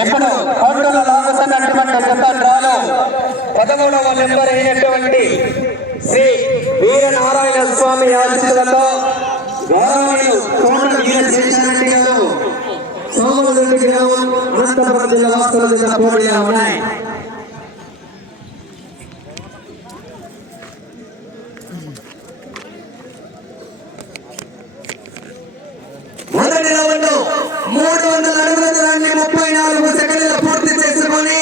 ఇప్పుడు కోర్టులో లాగుతున్నటువంటి డ్రాలో 13వ నెంబర్ అయినటువంటి శ్రీ వీరనారాయణ స్వామి ఆశీస్సులతో గౌరవనీయులు కోట వీరశేషారెడ్డి గారు సోమరెడ్డి గ్రామం అనంతపురం జిల్లా వాస్తవ పోటీగా ఉన్నాయి. మొదటి రౌండ్ 300 అడుగుల దూరాన్ని 34 సెకండ్లు పూర్తి చేసుకొని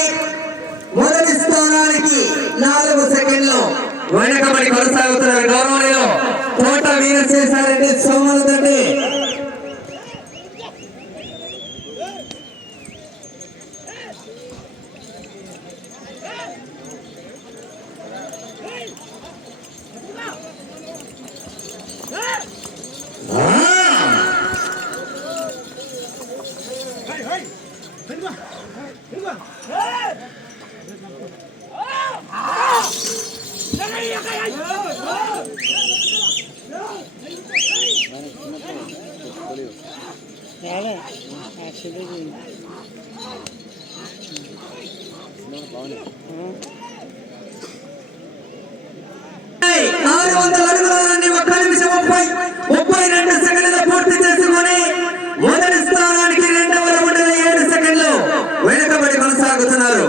మొదటి స్థానానికి 4 సెకండ్లు వెనకబడి కొనసాగుతున్నారు గౌరవనీయులు కోట వీరశేషారెడ్డి సోమరెడ్డి. పూర్తి చేసుకుని మొదటి స్థానానికి 2వ రౌండ్ 7 సెకండ్లు వెనుకబడి కొనసాగుతున్నారు.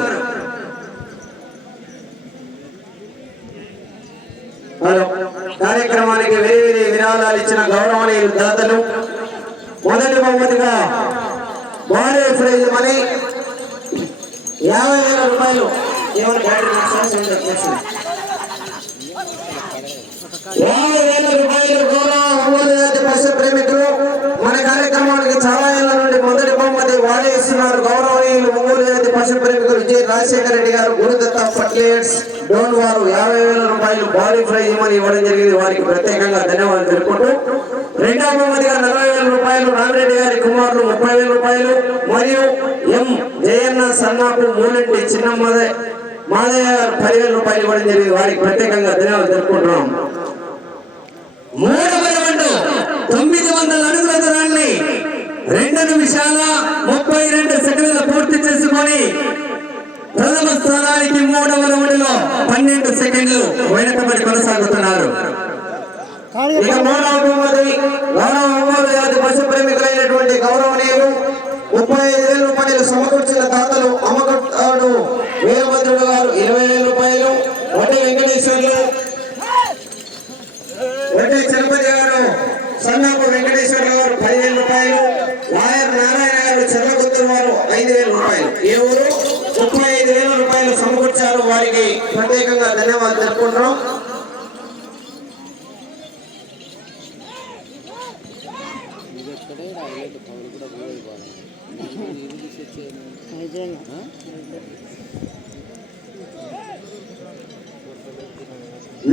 కార్యక్రమానికి వేరే విరాళాలు ఇచ్చిన గౌరవనీయులు దాతలు మొదటి బహుమతిగా భారీ ప్రైజ్ మనీ 50,000 రూపాయలు 50,000 రూపాయలు గౌరవ పశు ప్రేమికులు మన కార్యక్రమానికి చాలా ఏళ్ల నుండి మొదటి బహుమతి వాడే ఇస్తున్నారు. గౌరవనీయులు ఒంగోలు జాతి పశు ప్రేమికులు విజయ రాజశేఖర రెడ్డి గారు గురుదత్త ఫర్టిలైజర్స్ డోన్ వారు 50,000 రూపాయలు భారీ ప్రైజ్ మనీ ఇవ్వడం జరిగింది. వారికి ప్రత్యేకంగా ధన్యవాదాలు తెలుపుకుంటూ రెండవ బహుమతిగా 40,000 రూపాయలు రామిరెడ్డి గారి కుమారులు 30,000 రూపాయలు మరియు ఎం జయన్న సన్నాపు మూలంటి చిన్న మాదయ్య గారు 10,000 రూపాయలు ఇవ్వడం జరిగింది. వారికి ప్రత్యేకంగా ధన్యవాదాలు తెలుపుకుంటున్నాం. 3వ రౌండ్ 900 అడుగుల దూరాన్ని 2 నిమిషాల 32 సెకండ్లు పూర్తి చేసుకొని ప్రథమ స్థానానికి 3వ రౌండ్ లో 12 సెకండ్లు వెనుకబడి కొనసాగుతున్నారు. ఇక 3వ బహుమతి గౌరవ ఒంగోలు జాతి పశు ప్రేమికులైనటువంటి గౌరవనీయులు 35,000 రూపాయలు సమకూర్చిన దాతలు అమ్మగొట్టాడు వీరభద్రుడు గారు 20,000 రూపాయలు, వడ్డీ వెంకటేశ్వర్లు వడ్డీ చలపతి గారు సన్నాపు వెంకటేశ్వర గారు 10,000 రూపాయలు, లాయర్ నారాయణ గారు చెల్లగుత్తూరు వారు 5,000 రూపాయలు. ఈ ఊరు 35,000 రూపాయలు సమకూర్చారు. వారికి ప్రత్యేకంగా ధన్యవాదాలు తెలుపుకుంటున్నాం.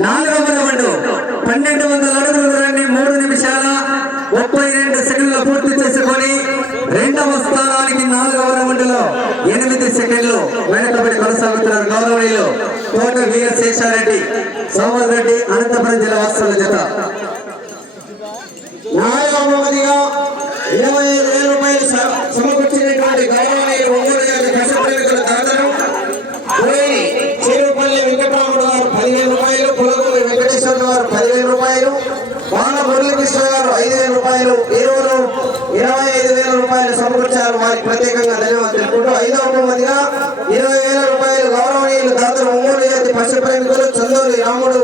నాలుగవ రౌండ్ 1200 అడుగుల దూరాన్ని 3 నిమిషాల 32 సెకండ్లు పూర్తి చేసుకొని రెండవ స్థానానికి 4వ రౌండ్ లో 8 సెకండ్లు వెనుకబడి కొనసాగుతున్నారు. గౌరవనీయులు కోట వీరశేషారెడ్డి సోమరెడ్డి అనంతపురం జిల్లా వాస్తవుల జత. 4వ బహుమతిగా 25,000 రూపాయలు సమకూర్చినటువంటి గౌరవనీయులు ఒంగోలు జాతి పశు ప్రేమికుల దాతలు చెరుపల్లి వెంకటరాముడు గారు 10,000 రూపాయలు, పులగూరి వెంకటేశ్వర గారు 10,000 రూపాయలు, బాల మురళీకృష్ణ గారు 5,000 రూపాయలు, ఈరోజు 25,000 రూపాయలు సమకూర్చారు. వారికి ప్రత్యేకంగా ధన్యవాదాలు తెలుపుకుంటూ 5వ బహుమతిగా 20,000 రూపాయలు గౌరవనీయులు దాతలు ఒంగోలు జాతి పశు ప్రేమికులు చందూరి రాముడు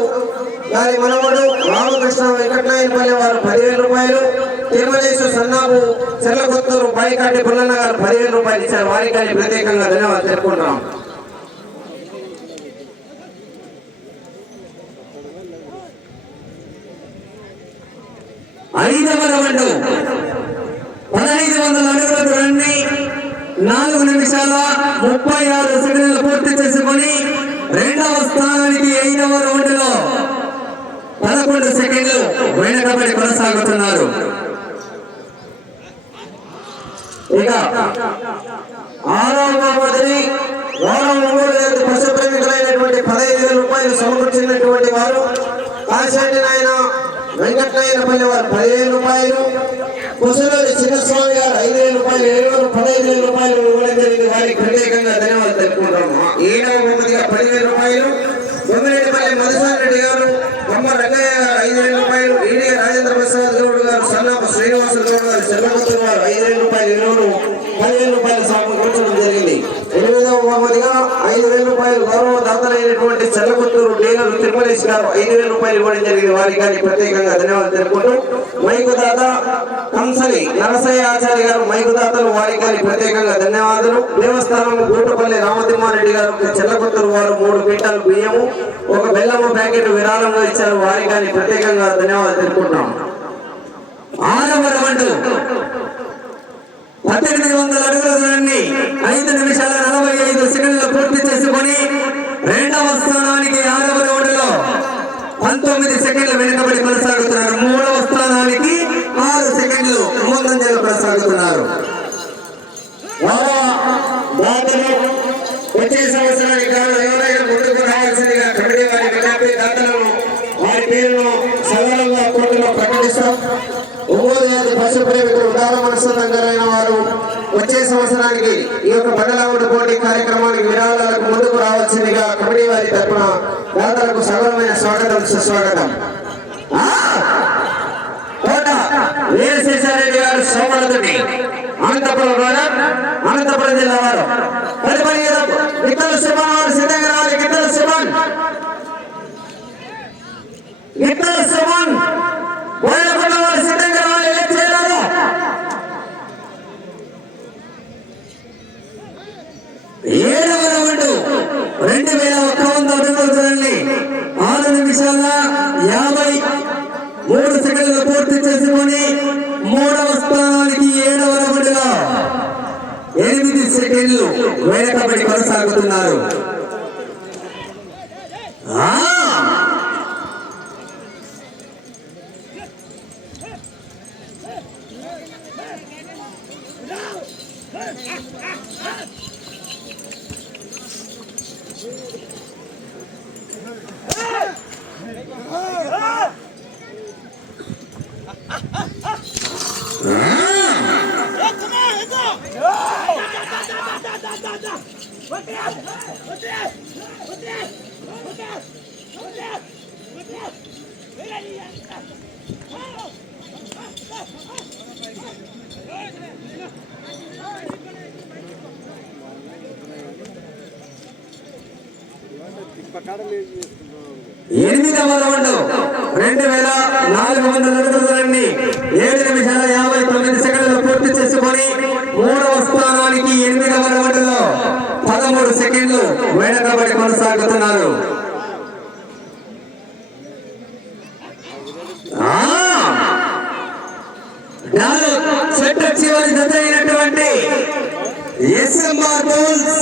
గారి మనవడు రామకృష్ణ వెంకటనాయనపల్లి వారు 10,000 రూపాయలు, తిరుమలేశ్వర సన్నాపు చెల్లకొత్తూరు పైకాటి పుల్లన్న గారు 10,000 రూపాయలు ఇచ్చారు. వారికి ప్రత్యేకంగా ధన్యవాదాలు తెలుపుకుంటున్నాం. 5వ రౌండ్ 15 1500 అడుగుల దూరాన్ని 4 నిమిషాల 36 సెకండ్లు పూర్తి చేసుకొని రెండవ స్థానానికి 5వ రౌండ్లో 11 సెకండ్లు వెనుకబడి కొనసాగుతున్నారు. ఇక 6వ బహుమతిని గౌరవ ఒంగోలు పశు ప్రేమికులైనటువంటి 15,000 రూపాయలు సమకూర్చినటువంటి వారు కాశెట్టి నాయన వెంకటనాయనపల్లి వారు 10,000 రూపాయలు, కుశలూరి చిన్నస్వామి గారు 5,000 రూపాయలు, 15,000 రూపాయలు ఇవ్వడం జరిగింది. వారికి ప్రత్యేకంగా ధన్యవాదాలు తెలుపుకుంటాము. 7వ బహుమతిగా 10,000 రూపాయలు బొమ్మిరెడ్డిపల్లి మధుసూదన్ రెడ్డి గారు, బొమ్మ రంగయ్య గారు 5,000 రూపాయలు, ఈడి రాజేంద్ర ప్రసాద్ గౌడ్ గారు, సన్నాప శ్రీనివాస గౌడ్ గారు, చెల్లకొత్తు వారు 5,000 రూపాయలు, ఇరువురు 10,000 రూపాయలు సమకూర్చడం జరిగింది. 8వ బహుమతిగా 5,000 రూపాయలు గౌరవ దాతలైనటువంటి చెల్లకొత్తూరు డీలర్ తిరుమలేష్ గారు 5,000 రూపాయలు ఇవ్వడం జరిగింది. వారికి గారికి ప్రత్యేకంగా ధన్యవాదాలు తెలుపుకుంటూ మైకు దాత కంసలి నరసయ్య ఆచార్య గారు మైకు దాతలు, వారికి గారికి ప్రత్యేకంగా ధన్యవాదాలు. దేవస్థానం గూటపల్లి రామతిమ్మారెడ్డి గారు చెల్లకొత్తూరు వారు 3 క్వింటాలు బియ్యము 1 బెల్లము ప్యాకెట్ విరాళంగా ఇచ్చారు. వారికి గారికి ప్రత్యేకంగా ధన్యవాదాలు తెలుపుకుంటాం. 6వ రౌండ్ 1800 అడుగుల దూరాన్ని 5 నిమిషాల 45 సెకండ్లు పూర్తి చేసుకొని రెండవ స్థానానికి 6వ రౌండ్లో 19 సెకండ్లు వెనుకబడి కొనసాగుతున్నారు. 3వ స్థానానికి 6 సెకండ్లు ముందంజలో కొనసాగుతున్నారు. వచ్చే సంవత్సరానికి ఎవరైనా ముందుకు రావాల్సిందిగా కమిటీ వారి విజ్ఞప్తి, దాతలను వారి పేరును సగలంగా కోర్టులో ప్రకటిస్తాం. ఒంగోలు జాతి పశు ప్రేమికులు ఉదార మనస్సులందరైన వారు వచ్చే సంవత్సరానికి ఈ యొక్క బండలావుడు పోటీ కార్యక్రమానికి విరాళాలకు ముందుకు రావాల్సిందిగా కమిటీ వారి తరఫున దాతలకు సగలమైన స్వాగతం, సుస్వాగతం. కోట వీరశేషారెడ్డి గారు సోమరతోటి అనంతపురం అనంతపురం జిల్లా వారు తదుపరి గిత్తల సుమన్ వారు సిద్ధంగా రావాలి. గిత్తల సుమన్ బోయలకొండ వారు సిద్ధంగా రావాలి. చేయరాదు. 7వ రౌండ్ 2,100 అడుగుల దూరాన్ని 6 నిమిషాల 53 సెకండ్లు పూర్తి చేసుకొని 3వ స్థానానికి 7వ రౌండ్లో 8 సెకండ్లు వెనుకబడి కొనసాగుతున్నారు. ఎనిమిదవ రౌండ్ 2,400 అడుగుల దూరాన్ని 7 నిమిషాల 59 సెకండ్లు పూర్తి చేసుకొని 3వ స్థానానికి 8వ రౌండ్లో 13 సెకండ్లు వెనుకబడి కొనసాగుతున్నారు. సెంటర్ చివరి జత అయినటువంటి ఎస్ఎంఆర్ బౌల్స్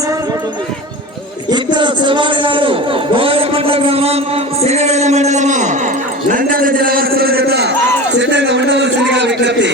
ఇద్దరు సుమారు గారు గోరకొండ గ్రామం శ్రీవేల మండలము నంద్యాల జిల్లా వస్తువుల జత సిద్ధంగా ఉండవలసిందిగా విజ్ఞప్తి.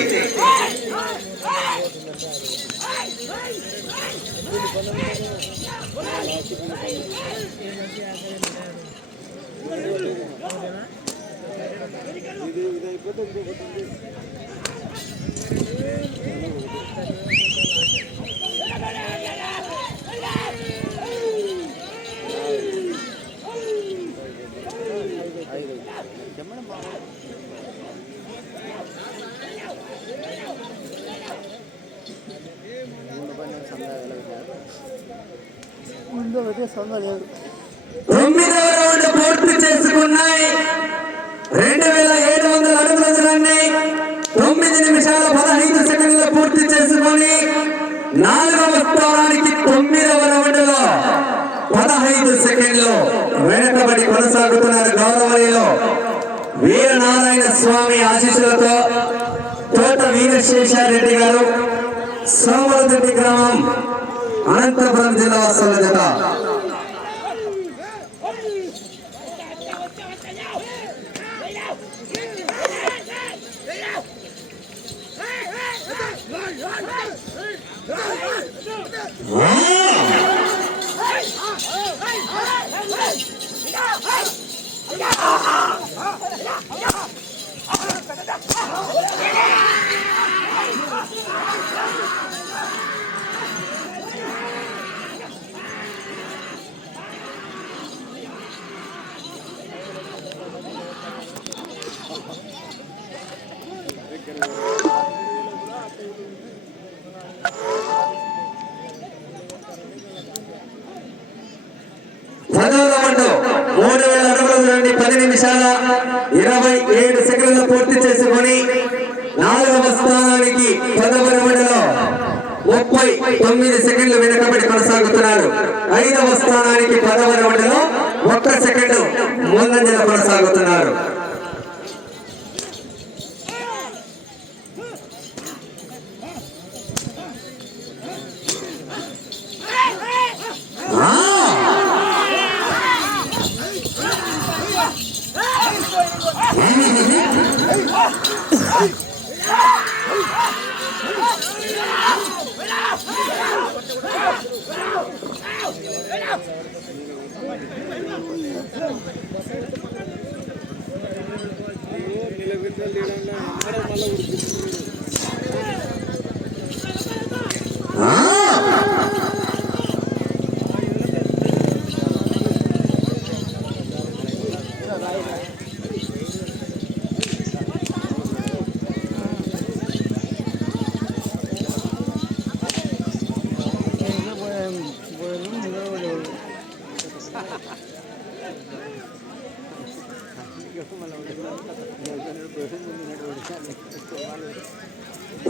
తొమ్మిదవ రౌండ్ పూర్తి చేసుకున్నాయి. 2,700 అడుగుల దూరాన్ని 9 నిమిషాల 15 సెకండ్లు పూర్తి చేసుకొని 4వ స్థానానికి 9వ రౌండ్లో 15 సెకండ్లు వెనుకబడి కొనసాగుతున్నారు. గౌరవనీయులు వీరనారాయణ స్వామి ఆశీస్సులతో తోట వీరశేషారెడ్డి గారు సోమలదొడ్డి గ్రామం అనంతపురం జిల్లా వాసుల జత. పదవ రౌండ్ 3000 అడుగుల నుండి 10 నిమిషాల 27 సెకండ్లు పూర్తి చేసుకొని 4వ స్థానానికి 10వ రౌండ్లో 39 సెకండ్లు వెనుకబడి కొనసాగుతున్నారు. 5వ స్థానానికి 10వ రౌండ్లో 1 సెకండ్ ముందంజలో కొనసాగుతున్నారు.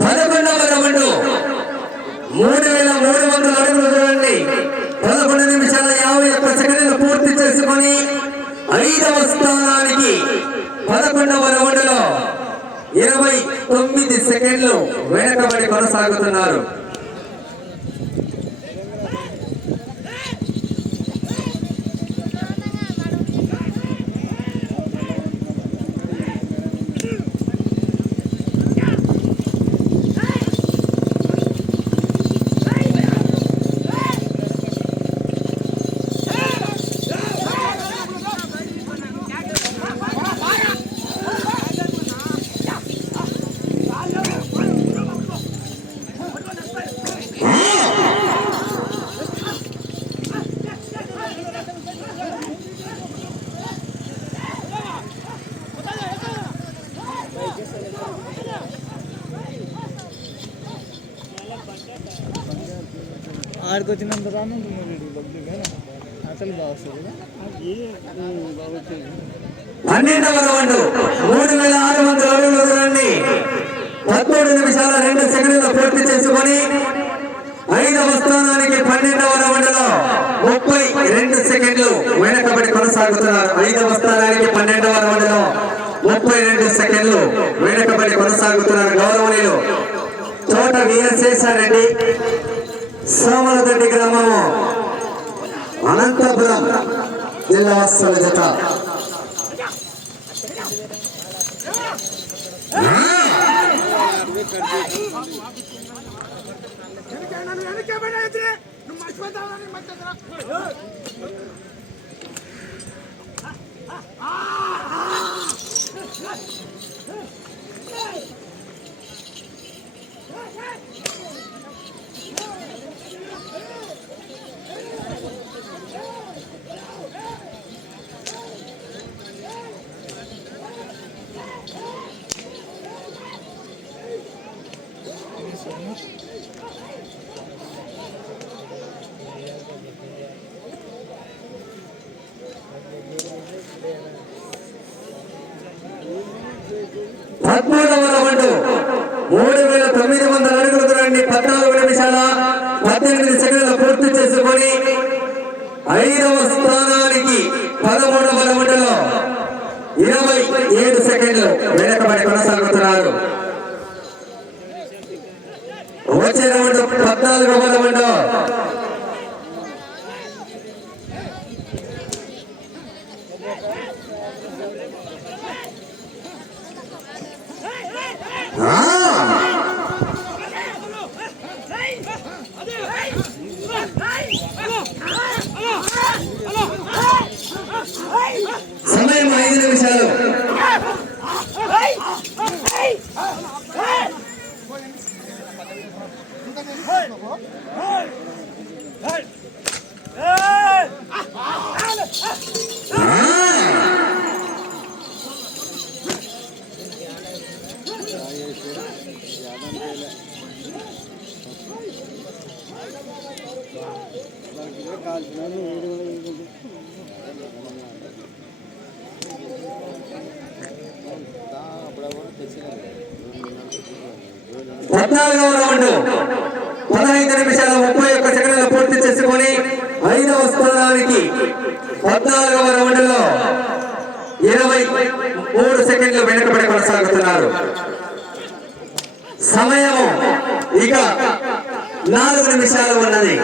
పదకొండవ రౌండ్ 3300 అడుగులు దూరండి 11 నిమిషాల 51 సెకండ్లు పూర్తి చేసుకొని 5వ స్థానానికి 11వ రౌండ్లో 29 సెకండ్లు వెనకబడి కొనసాగుతున్నారు. ఆడికి వచ్చినంత రాను అసలు బాగా వస్తుంది. 12వ రౌండ్ 3600 అడుగుల దూరాన్ని 13 నిమిషాల 2 సెకండ్లు పూర్తి చేసుకొని 5వ స్థానానికి 12వ రౌండ్లో 32 సెకండ్లు వెనకబడి కొనసాగుతున్నారు. 5వ స్థానానికి 12వ రౌండ్లో 32 సెకండ్లు వెనకబడి కొనసాగుతున్నారు. గౌరవనీయులు తోట వీరశేషారెడ్డి సోమలదొడ్డి గ్రామము అనంతపురం జిల్లా వాసుల జత. పద్మూడవ రౌండ్ 3900 అడుగుల దూరాన్ని 14 నిమిషాల 18 సెకండ్లు పూర్తి చేసుకొని 5వ స్థానానికి 13వ రౌండ్లో 27 సెకండ్లు వెనకబడి కొనసాగుతున్నారు. వచ్చే రౌండ్ 14వ రౌండ్. సమయం 5 నిమిషాలు. పద్నాలుగవ రౌండ్ 15 నిమిషాల 31 సెకండ్లు పూర్తి చేసుకొని 5వ స్థానానికి 14వ రౌండ్ లో 23 సెకండ్లు వెనుకబడి కొనసాగుతున్నారు. సమయము ఇక 4 నిమిషాలు ఉన్నది.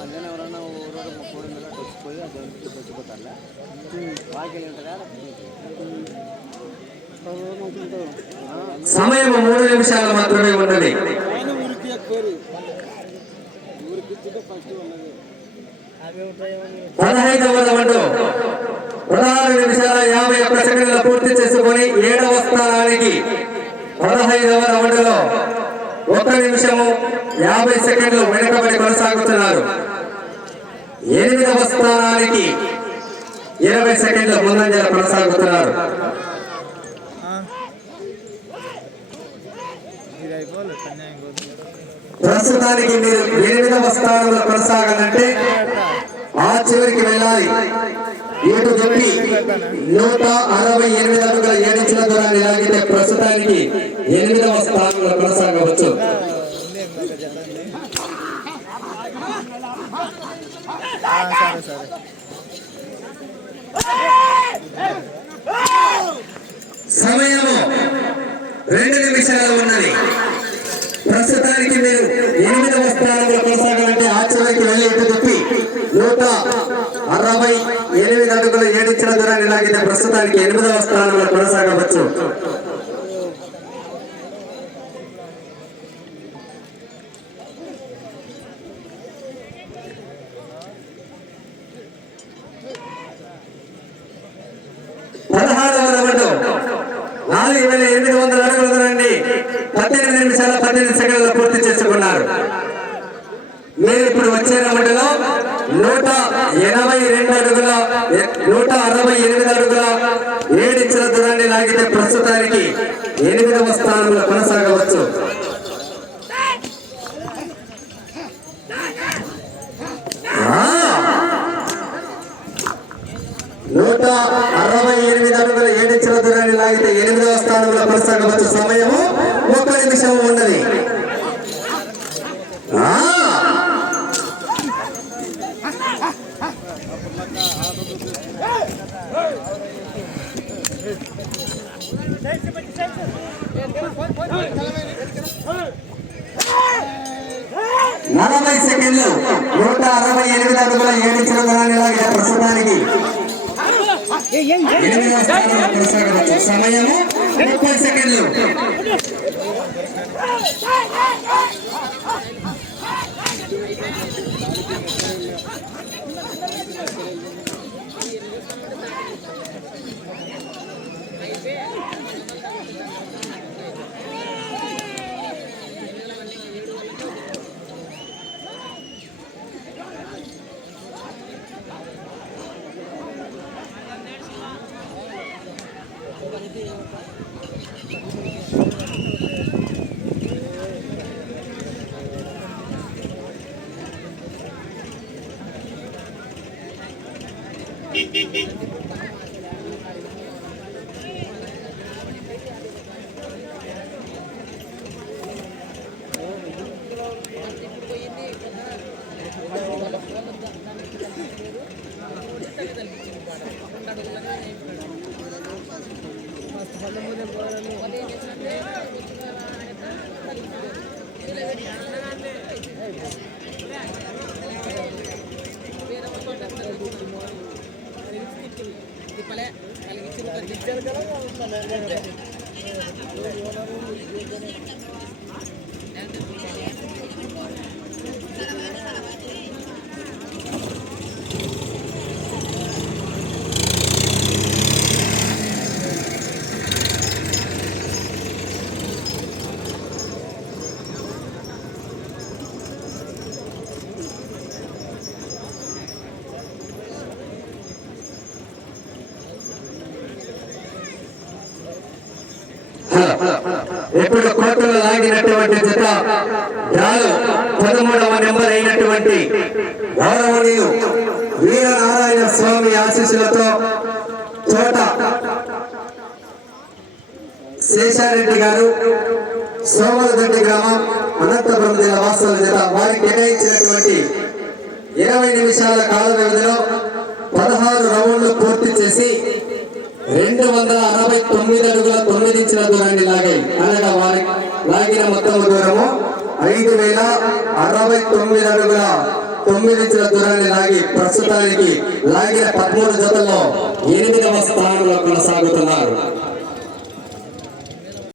మధ్యాహ్నం ఎవరన్నా ఊరు ఫోన్ మీద వచ్చిపోయి అది వచ్చిపోతారా వాకిలు సమయం 3 నిమిషాలు మాత్రమే ఉన్నది. ఫస్ట్ ఉన్నది 15వ రౌండ్ 16 నిమిషాల 51 సెకండ్లు పూర్తి చేసుకొని 7వ స్థానానికి 15వ రౌండ్ లో 1 నిమిషము 50 సెకండ్లు వెనుకబడి కొనసాగుతున్నారు. 8వ స్థానానికి 20 సెకండ్ల ముందంజల కొనసాగుతున్నారు. ప్రస్తుతానికి మీరు 8వ స్థానంలో కొనసాగాలంటే ఆ చివరికి వెళ్ళాలి. ఇటు చెప్పి 168 అడుగుల 7 ఇంచుల దూరాన్ని లాగితే ప్రస్తుతానికి 8వ స్థానంలో కొనసాగవచ్చు. సమయము 2 నిమిషాలు ఉన్నది. ప్రస్తుతానికి మీరు 8వ స్థానంలో కొనసాగాలంటే ఆ చివరికి వెళ్ళి ఇటు చెప్పి 168 అడుగుల 7 ఇంచుల దూరాన్ని లాగితే ప్రస్తుతానికి 8వ స్థానంలో కొనసాగవచ్చు. రౌండ్ 4800 అడుగుల దూరాన్ని 18 నిమిషాల 18 సెకండ్లు పూర్తి చేసుకున్నారు. మీరు ఇప్పుడు వచ్చే రౌండ్ లో 182 అడుగుల 168 అడుగుల 7 ఇంచుల దూరాన్ని లాగితే ప్రస్తుతానికి 8వ స్థానంలో కొనసాగవచ్చు. నూట 68 అడుగుల 7 ఇంచుల దూరాన్ని లాగితే 8వ స్థానంలో కొనసాగవచ్చు. సమయము 1 నిమిషం ఉన్నది. నలభై సెకండ్లు 168 అడుగుల 7 ఇంచుల దూరాన్ని లాగితే ప్రస్తుతానికి 8వ స్థానంలో కొనసాగవచ్చు. సమయము 30 సెకండ్లు. ఇప్పుడు కోర్టులో లాగినటువంటి జత డ్రాలో 13వ నెంబర్ అయినటువంటి గౌరవనీయులు వీరనారాయణ స్వామి ఆశీస్సులతో చోట శేషారెడ్డి గారు సోమలదొడ్డి గ్రామం అనంతపురం జిల్లా వాస్తవ జత వారికి కేటాయించినటువంటి 20 నిమిషాల కాల వ్యవధిలో 16 రౌండ్లు పూర్తి చేసి 269 అడుగుల 9 ఇంచుల దూరాన్ని లాగాయి. అనగా వారి లాగిన మొత్తం దూరము 5069 అడుగుల 9 ఇంచుల దూరాన్ని లాగి ప్రస్తుతానికి లాగిన 13 జతల్లో 8వ స్థానంలో కొనసాగుతున్నారు.